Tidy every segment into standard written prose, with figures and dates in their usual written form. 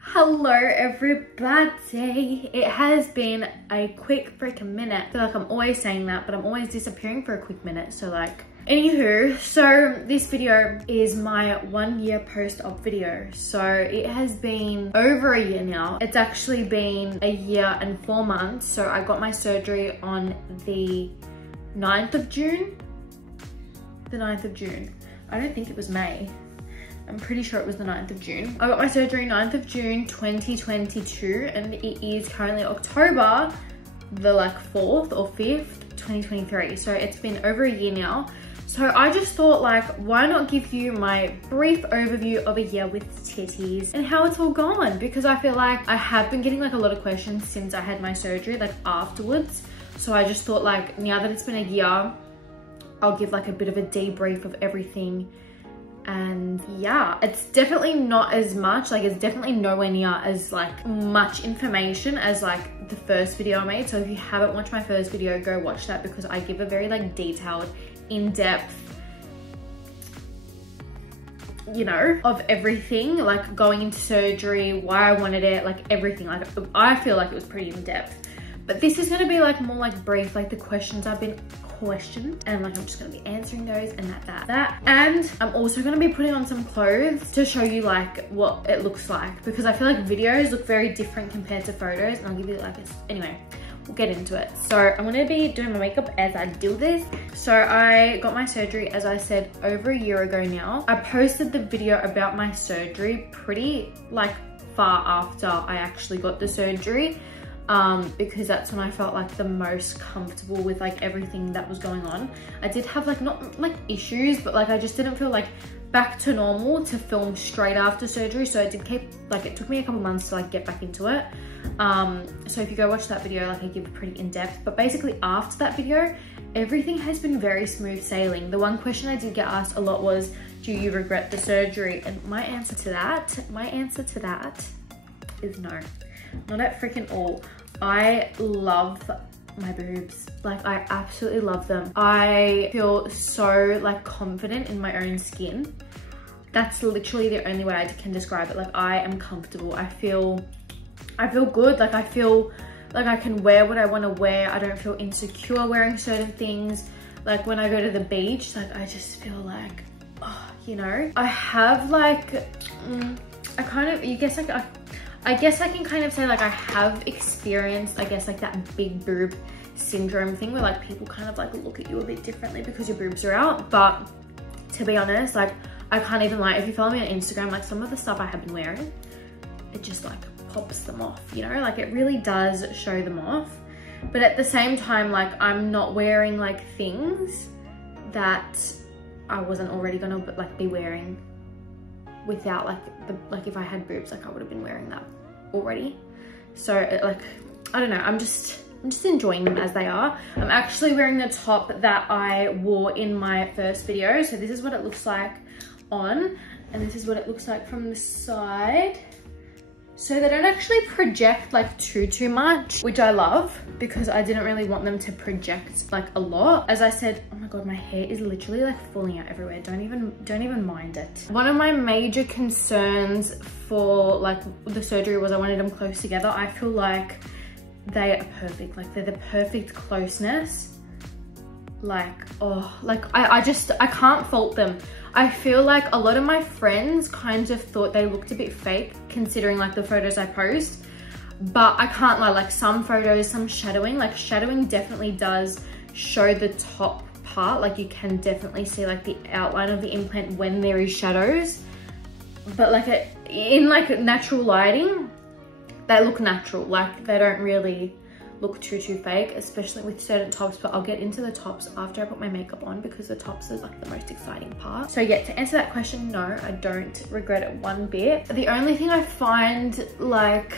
Hello everybody. It has been a quick freaking minute. I feel like I'm always saying that, but I'm always disappearing for a quick minute. So like, anywho, so this video is my 1 year post-op video. So it has been over a year now. It's actually been a year and 4 months. So I got my surgery on the 9th of June. The 9th of June. I don't think it was May. I'm pretty sure it was the 9th of June. I got my surgery 9th of June 2022 and it is currently October the like 4th or 5th 2023. So it's been over a year now. So I just thought like, why not give you my brief overview of a year with titties and how it's all gone, because I feel like I have been getting like a lot of questions since I had my surgery, like afterwards. So I just thought like, now that it's been a year, I'll give like a bit of a debrief of everything. And yeah, it's definitely not as much, like it's definitely nowhere near as like much information as like the first video I made. So if you haven't watched my first video, go watch that, because I give a very like detailed, in-depth, you know, of everything, like going into surgery, why I wanted it, like everything. Like I feel like it was pretty in-depth, but this is gonna be like more like brief, like the questions I've been questioned, and like I'm just gonna be answering those and that. And I'm also gonna be putting on some clothes to show you like what it looks like, because I feel like videos look very different compared to photos, and I'll give you like this. Anyway, we'll get into it. So I'm gonna be doing my makeup as I do this. So I got my surgery, as I said, over a year ago now. I posted the video about my surgery pretty like far after I actually got the surgery, because that's when I felt like the most comfortable with like everything that was going on. I did have like, not like issues, but like I just didn't feel like back to normal to film straight after surgery. So I did keep, like it took me a couple months to like get back into it. So if you go watch that video, like I give it pretty in depth, but basically after that video, everything has been very smooth sailing. The one question I did get asked a lot was, do you regret the surgery? And my answer to that is no. Not at freaking all. I love my boobs. Like I absolutely love them. I feel so like confident in my own skin. That's literally the only way I can describe it. Like I am comfortable. I feel good. Like I feel like I can wear what I want to wear. I don't feel insecure wearing certain things. Like when I go to the beach, like I just feel like, oh, you know, I have like, I kind of, I guess I can kind of say like I have experienced, I guess like that big boob syndrome thing where like people kind of like look at you a bit differently because your boobs are out. But to be honest, like I can't even lie, if you follow me on Instagram, like some of the stuff I have been wearing, it just like pops them off, you know, like it really does show them off. But at the same time, like I'm not wearing like things that I wasn't already gonna like be wearing without like if I had boobs, like I would have been wearing that already. So like I don't know, I'm just enjoying them as they are. I'm actually wearing the top that I wore in my first video. So this is what it looks like on, and this is what it looks like from the side. So they don't actually project like too much, which I love, because I didn't really want them to project like a lot. As I said, oh my God, my hair is literally like falling out everywhere. Don't even mind it. One of my major concerns for like the surgery was I wanted them close together. I feel like they are perfect. Like they're the perfect closeness. Like, oh, like I can't fault them. I feel like a lot of my friends kind of thought they looked a bit fake considering like the photos I post, but I can't lie, like some photos, some shadowing, like shadowing definitely does show the top part. Like you can definitely see like the outline of the implant when there is shadows, but like in like natural lighting, they look natural. Like they don't really look too fake, especially with certain tops. But I'll get into the tops after I put my makeup on, because the tops is like the most exciting part. So yeah, to answer that question, no, I don't regret it one bit. The only thing I find like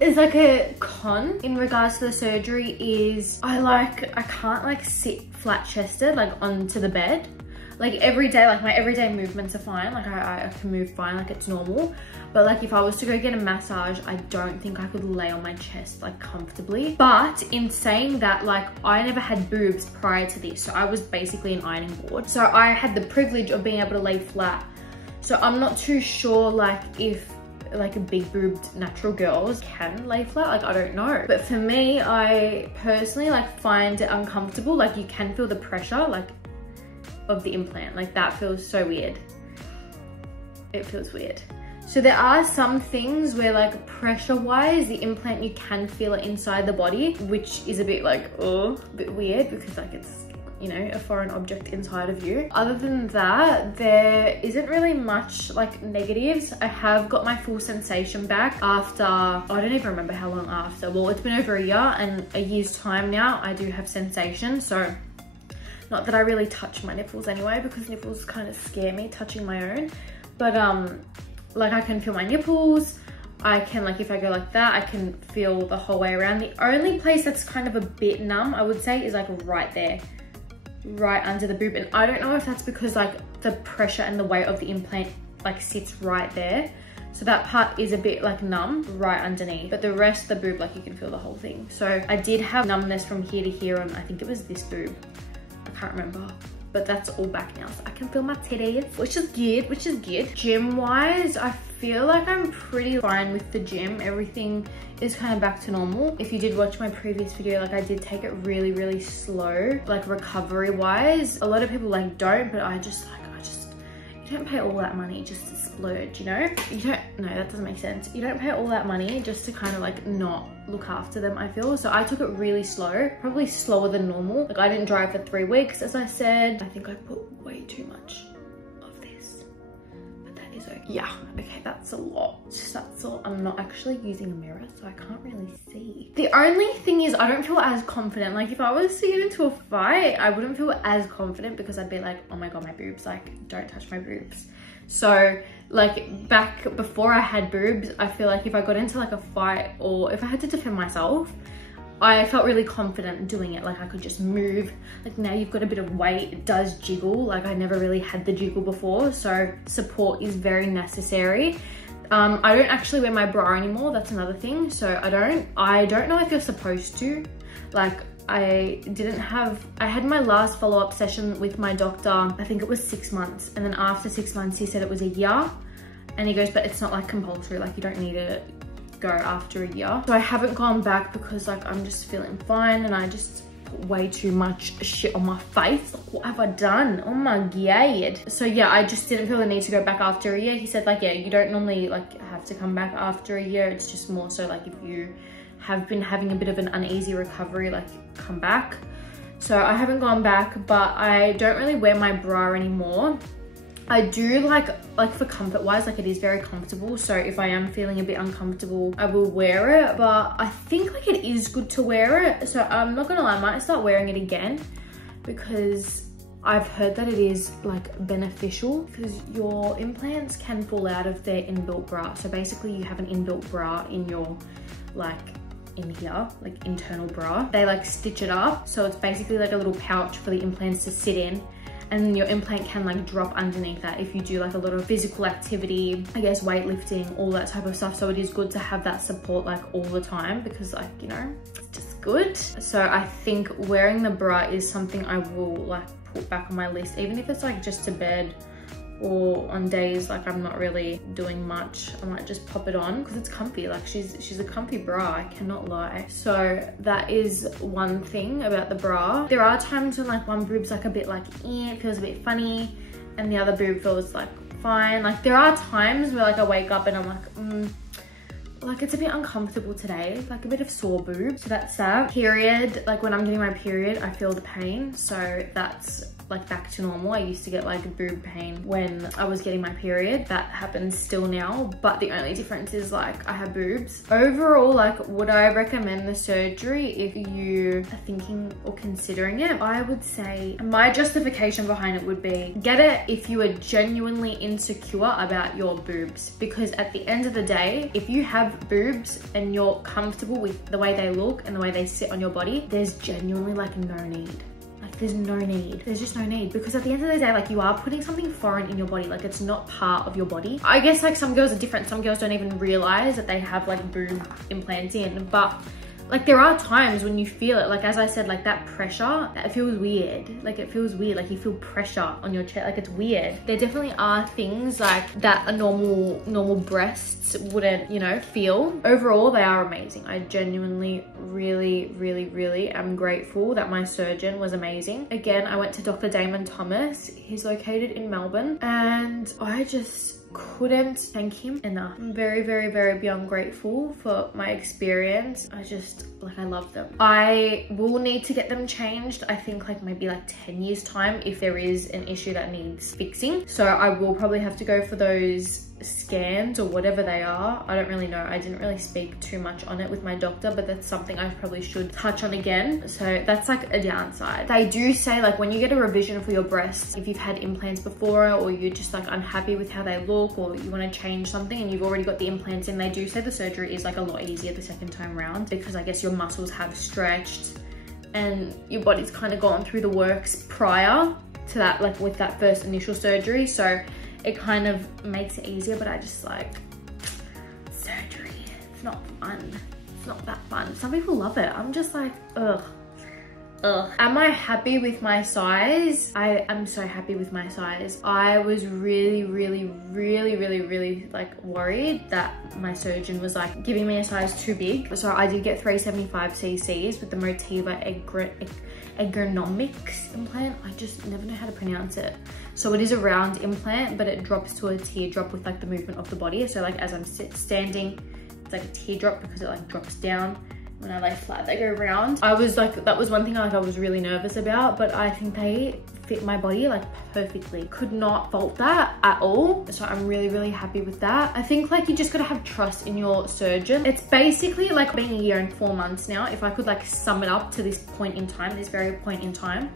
is like a con in regards to the surgery is I can't like sit flat chested like onto the bed. Like every day, like my everyday movements are fine. Like I can move fine, like it's normal. But like if I was to go get a massage, I don't think I could lay on my chest like comfortably. But in saying that, like I never had boobs prior to this. So I was basically an ironing board. So I had the privilege of being able to lay flat So I'm not too sure like if like a big boobed natural girls can lay flat, like I don't know. But for me, I personally like find it uncomfortable. Like you can feel the pressure like of the implant, like that feels so weird. It feels weird. So there are some things where like pressure wise, the implant, you can feel it inside the body, which is a bit like, oh, a bit weird because like it's, you know, a foreign object inside of you. Other than that, there isn't really much like negatives. I have got my full sensation back after, I don't even remember how long after. Well, it's been over a year, and a year's time now, I do have sensation. So not that I really touch my nipples anyway, because nipples kind of scare me touching my own. But like I can feel my nipples. I can, like if I go like that, I can feel the whole way around. The only place that's kind of a bit numb, I would say, is like right there, right under the boob. And I don't know if that's because like the pressure and the weight of the implant like sits right there. So that part is a bit like numb right underneath, but the rest of the boob, like you can feel the whole thing. So I did have numbness from here to here on, I think it was this boob. I can't remember. But that's all back now, so I can feel my titties, which is good. Gym wise, I feel like I'm pretty fine with the gym. Everything is kind of back to normal. If you did watch my previous video, like I did take it really, really slow, like recovery wise. A lot of people like don't, but I just, you don't pay all that money just to splurge, you know? You don't, no, that doesn't make sense. You don't pay all that money just to kind of like not look after them, I feel. So I took it really slow, probably slower than normal. Like I didn't drive for 3 weeks, as I said. I think I put way too much of this, but that is okay. Yeah, okay, that's a lot. That's all. I'm not actually using a mirror, so I can't really see. The only thing is I don't feel as confident. Like if I was to get into a fight, I wouldn't feel as confident because I'd be like, oh my God, my boobs, like don't touch my boobs. So like back before I had boobs, I feel like if I got into like a fight or if I had to defend myself, I felt really confident doing it. Like I could just move. Like now you've got a bit of weight, it does jiggle. Like I never really had the jiggle before. So support is very necessary. I don't actually wear my bra anymore. That's another thing. So I don't know if you're supposed to. Like I had my last follow-up session with my doctor, I think it was 6 months. And then after 6 months, he said it was a year. And he goes, but it's not like compulsory, like you don't need to go after a year. So I haven't gone back because like I'm just feeling fine, and I just put way too much shit on my face. Like, what have I done? Oh my God. So yeah, I just didn't feel the need to go back after a year. He said like, yeah, you don't normally like have to come back after a year. It's just more so like if you have been having a bit of an uneasy recovery, like come back. So I haven't gone back, but I don't really wear my bra anymore. I do like for comfort wise, like it is very comfortable. So if I am feeling a bit uncomfortable, I will wear it, but I think like it is good to wear it. So I'm not gonna lie, I might start wearing it again because I've heard that it is like beneficial because your implants can fall out of their inbuilt bra. So basically you have an inbuilt bra in your like in here, like internal bra. They like stitch it up. So it's basically like a little pouch for the implants to sit in. And then your implant can like drop underneath that if you do like a lot of physical activity, I guess weightlifting, all that type of stuff. So it is good to have that support like all the time because like, you know, it's just good. So I think wearing the bra is something I will like put back on my list, even if it's like just to bed or on days like I'm not really doing much. I might just pop it on because it's comfy. Like she's a comfy bra, I cannot lie. So that is one thing about the bra. There are times when like one boob's like a bit like it feels a bit funny and the other boob feels like fine. Like there are times where like I wake up and I'm like it's a bit uncomfortable today, like a bit of sore boob. So that's that. Period, like when I'm getting my period, I feel the pain. So that's like back to normal. I used to get like boob pain when I was getting my period. That happens still now, but the only difference is like I have boobs. Overall, like would I recommend the surgery if you are thinking or considering it? I would say my justification behind it would be get it if you are genuinely insecure about your boobs, because at the end of the day, if you have boobs and you're comfortable with the way they look and the way they sit on your body, there's genuinely like no need. There's no need. There's just no need, because at the end of the day, like you are putting something foreign in your body. Like it's not part of your body. I guess like some girls are different. Some girls don't even realize that they have like boob implants in, but Like there are times when you feel it, like as I said, like that pressure, it feels weird. Like it feels weird, like you feel pressure on your chest, like it's weird. There definitely are things like that a normal breasts wouldn't, you know, feel. Overall, they are amazing. I genuinely really am grateful that my surgeon was amazing. Again, I went to Dr. Damon Thomas. He's located in Melbourne, and I just couldn't thank him enough. I'm very beyond grateful for my experience. I love them. I will need to get them changed, I think like maybe like 10 years time if there is an issue that needs fixing. So I will probably have to go for those scans or whatever they are. I don't really know. I didn't really speak too much on it with my doctor, but that's something I probably should touch on again. So that's like a downside. They do say like when you get a revision for your breasts, if you've had implants before or you're just like unhappy with how they look or you want to change something and you've already got the implants in, they do say the surgery is like a lot easier the second time round because I guess your muscles have stretched and your body's kind of gone through the works prior to that, like with that first initial surgery. So it kind of makes it easier, but I just like surgery. It's not fun. It's not that fun. Some people love it. I'm just like, ugh. Am I happy with my size? I am so happy with my size. I was really like worried that my surgeon was like giving me a size too big. So I did get 375 cc's with the Motiva Ergonomics implant. I just never know how to pronounce it. So it is a round implant, but it drops to a teardrop with like the movement of the body. So like as I'm standing, it's like a teardrop because it like drops down. When I lay flat, they go round. I was like, that was one thing like I was really nervous about, but I think they fit my body like perfectly. Could not fault that at all. So I'm really happy with that. I think like you just gotta have trust in your surgeon. It's basically like being a year and 4 months now. If I could like sum it up to this point in time, this very point in time,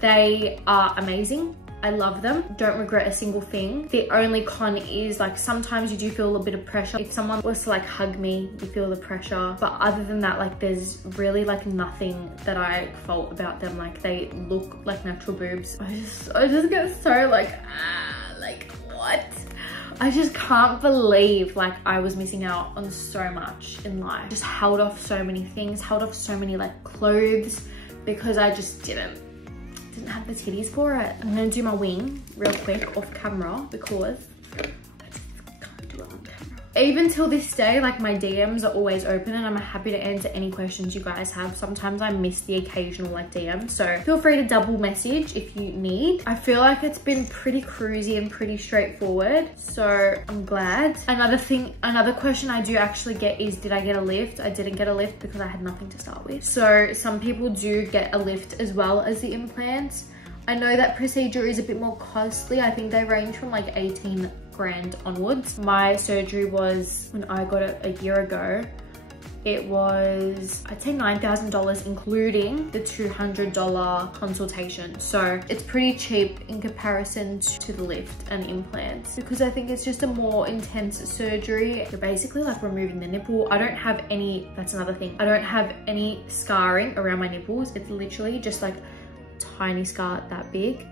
they are amazing. I love them. Don't regret a single thing. The only con is like sometimes you do feel a bit of pressure. If someone was to like hug me, you feel the pressure. But other than that, like there's really like nothing that I fault about them. Like they look like natural boobs. I just get so like what? I just can't believe like I was missing out on so much in life. Just held off so many things, held off so many like clothes because I just didn't have the titties for it. I'm gonna do my wing real quick off camera because I just can't do it on camera. Even till this day, like my DMs are always open and I'm happy to answer any questions you guys have. Sometimes I miss the occasional like DM, so feel free to double message if you need. I feel like it's been pretty cruisy and pretty straightforward, so I'm glad. Another question I do actually get is, did I get a lift? I didn't get a lift because I had nothing to start with. So some people do get a lift as well as the implants. I know that procedure is a bit more costly. I think they range from like 18 grand onwards. My surgery was, when I got it a year ago, it was, I'd say $9,000 including the $200 consultation. So it's pretty cheap in comparison to the lift and implants because I think it's just a more intense surgery. You're basically like removing the nipple. I don't have any, that's another thing. I don't have any scarring around my nipples. It's literally just like tiny scar that big.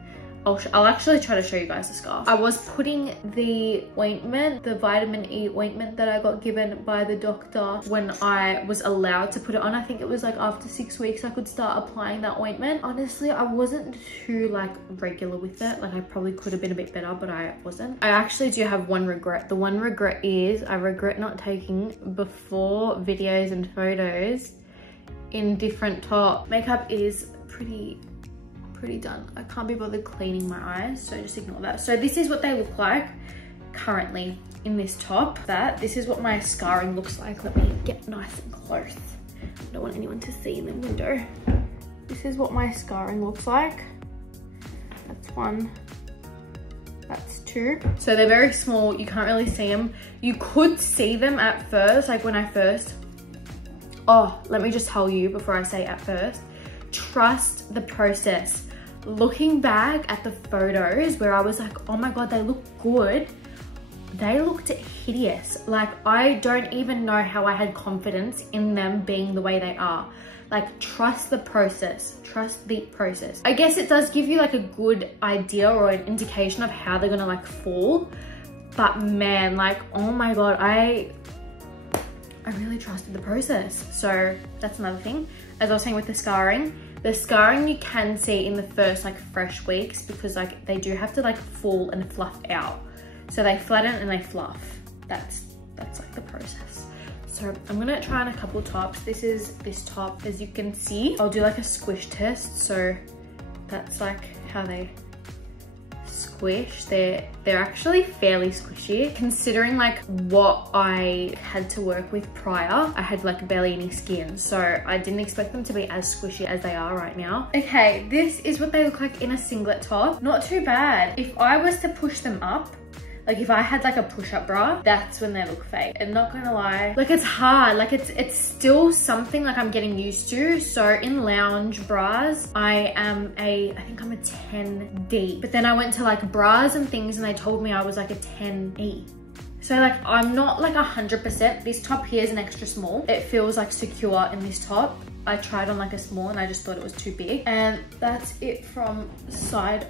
I'll actually try to show you guys the scar. I was putting the ointment, the vitamin E ointment that I got given by the doctor when I was allowed to put it on. I think it was like after 6 weeks I could start applying that ointment. Honestly, I wasn't too like regular with it. Like I probably could have been a bit better, but I wasn't. I actually do have one regret. The one regret is I regret not taking before videos and photos in different top. Makeup is pretty done. I can't be bothered cleaning my eyes, so just ignore that. So this is what they look like currently in this top. This is what my scarring looks like. Let me get nice and close. I don't want anyone to see in the window. This is what my scarring looks like. That's one. That's two. So they're very small. You can't really see them. You could see them at first, like when I first, oh, let me just tell you before I say at first, trust the process. Looking back at the photos where I was like, oh my God, they look good, they looked hideous. Like I don't even know how I had confidence in them being the way they are. Like trust the process, trust the process. I guess it does give you like a good idea or an indication of how they're gonna like fall. But man, like, oh my God, I I really trusted the process. So that's another thing. As I was saying with the scarring you can see in the first like fresh weeks, because like they do have to like fall and fluff out. So they flatten and they fluff. That's like the process. So I'm gonna try on a couple tops. This is this top, as you can see. I'll do like a squish test. So that's like how they squish. They're actually fairly squishy, considering like what I had to work with prior. I had like barely any skin, so I didn't expect them to be as squishy as they are right now. Okay, this is what they look like in a singlet top. Not too bad. If I was to push them up, like if I had like a push-up bra, that's when they look fake. And not gonna lie, like it's hard, like it's still something like I'm getting used to. So in lounge bras, I think I'm a 10D. But then I went to like bras and things and they told me I was like a 10E. So like I'm not like 100%. This top here is an extra small. It feels like secure in this top. I tried on like a small and I just thought it was too big. And that's it from side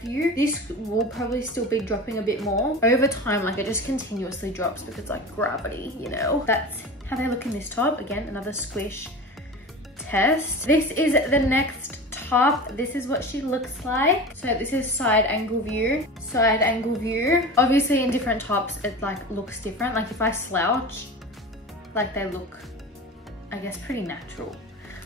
view. This will probably still be dropping a bit more over time. Like it just continuously drops because like gravity, you know. That's how they look in this top. Again, another squish test. This is the next top. This is what she looks like. So this is side angle view. Obviously in different tops it like looks different. Like if I slouch, like they look, I guess, pretty natural.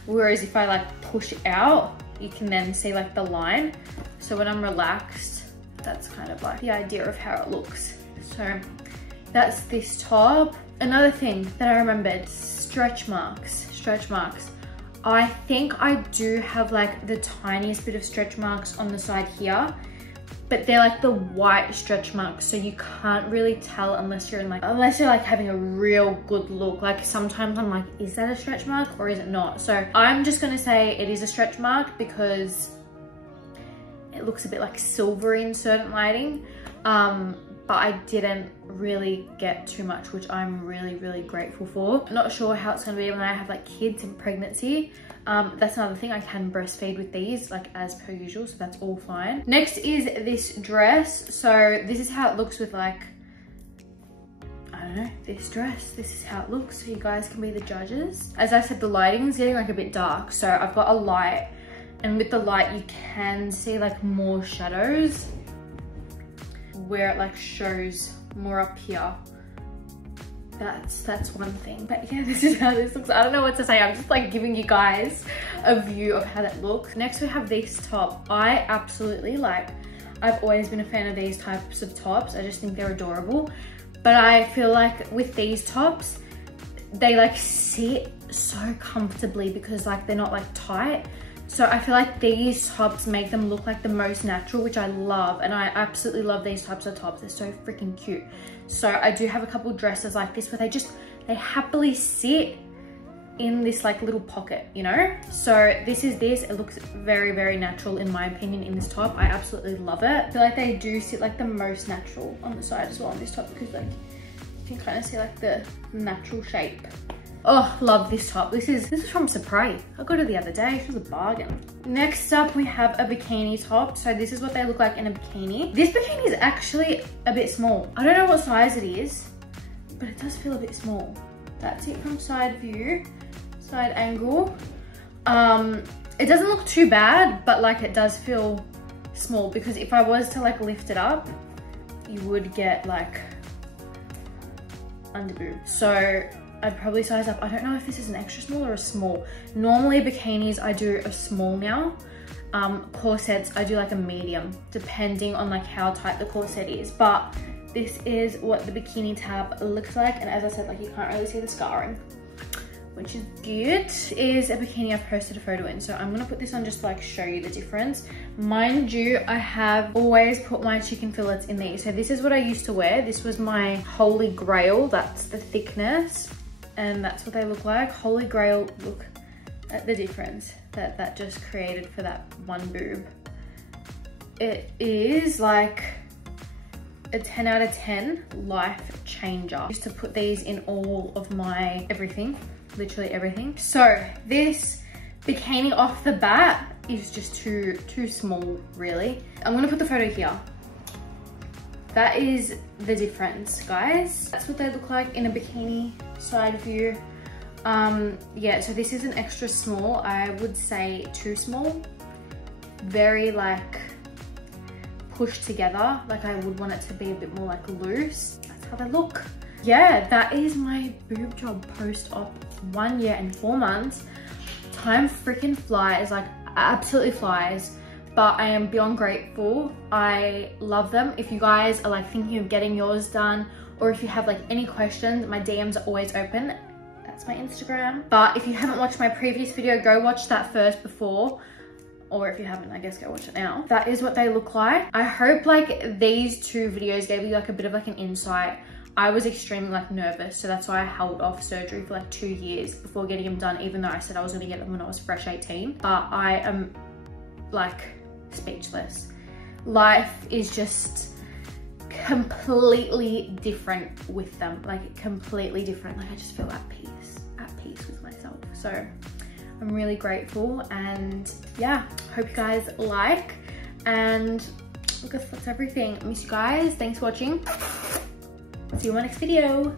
Whereas if I like push out, you can then see like the line. So when I'm relaxed, that's kind of like the idea of how it looks. So that's this top. Another thing that I remembered, stretch marks. I think I do have like the tiniest bit of stretch marks on the side here, but they're like the white stretch marks, so you can't really tell unless you're like having a real good look. Like sometimes I'm like, is that a stretch mark or is it not? So I'm just gonna say it is a stretch mark because it looks a bit like silvery in certain lighting. But I didn't really get too much, which I'm really, really grateful for. Not sure how it's gonna be when I have like kids and pregnancy. That's another thing, I can breastfeed with these like as per usual, so that's all fine. Next is this dress. So this is how it looks with like, I don't know, this dress. This is how it looks, so you guys can be the judges. As I said, the lighting is getting like a bit dark, so I've got a light, and with the light you can see like more shadows where it like shows more up here. That's one thing. But yeah, this is how this looks. I don't know what to say. I'm just like giving you guys a view of how that looks. Next we have this top. I absolutely like, I've always been a fan of these types of tops. I just think they're adorable. But I feel like with these tops, they like sit so comfortably because like they're not like tight. So I feel like these tops make them look like the most natural, which I love. And I absolutely love these types of tops. They're so freaking cute. So I do have a couple dresses like this where they happily sit in this like little pocket, you know? So this is this. It looks very, very natural in my opinion in this top. I absolutely love it. I feel like they do sit like the most natural on the side as well on this top, because like you can kind of see like the natural shape. Oh, love this top. This is from Surprise. I got it the other day. It was a bargain. Next up, we have a bikini top. So this is what they look like in a bikini. This bikini is actually a bit small. I don't know what size it is, but it does feel a bit small. That's it from side view, side angle. It doesn't look too bad, but like it does feel small, because if I was to like lift it up, you would get like under boob. So I'd probably size up. I don't know if this is an extra small or a small. Normally bikinis I do a small now. Corsets I do like a medium, depending on like how tight the corset is. But this is what the bikini tab looks like, and as I said, like you can't really see the scarring, which is good. This is a bikini I've posted a photo in, so I'm gonna put this on just to like show you the difference. Mind you, I have always put my chicken fillets in these. So this is what I used to wear. This was my holy grail. That's the thickness. And that's what they look like. Holy grail, look at the difference that just created for that one boob. It is like a 10 out of 10 life changer. I used to put these in all of my everything, literally everything. So this bikini off the bat is just too small, really. I'm gonna put the photo here. That is the difference, guys. That's what they look like in a bikini side view. Yeah, so this is an extra small. I would say too small. Very like pushed together. Like I would want it to be a bit more like loose. That's how they look. Yeah, that is my boob job post-op 1 year and 4 months. Time freaking flies, like absolutely flies. But I am beyond grateful. I love them. If you guys are like thinking of getting yours done, or if you have like any questions, my DMs are always open. That's my Instagram. But if you haven't watched my previous video, go watch that first before. Or if you haven't, I guess go watch it now. That is what they look like. I hope like these 2 videos gave you like a bit of like an insight. I was extremely like nervous, so that's why I held off surgery for like 2 years before getting them done, even though I said I was gonna get them when I was fresh 18. But I am like speechless. Life is just completely different with them, like completely different. Like I just feel at peace with myself. So I'm really grateful, and yeah, hope you guys like, and I guess that's everything. I miss you guys. Thanks for watching. See you in my next video.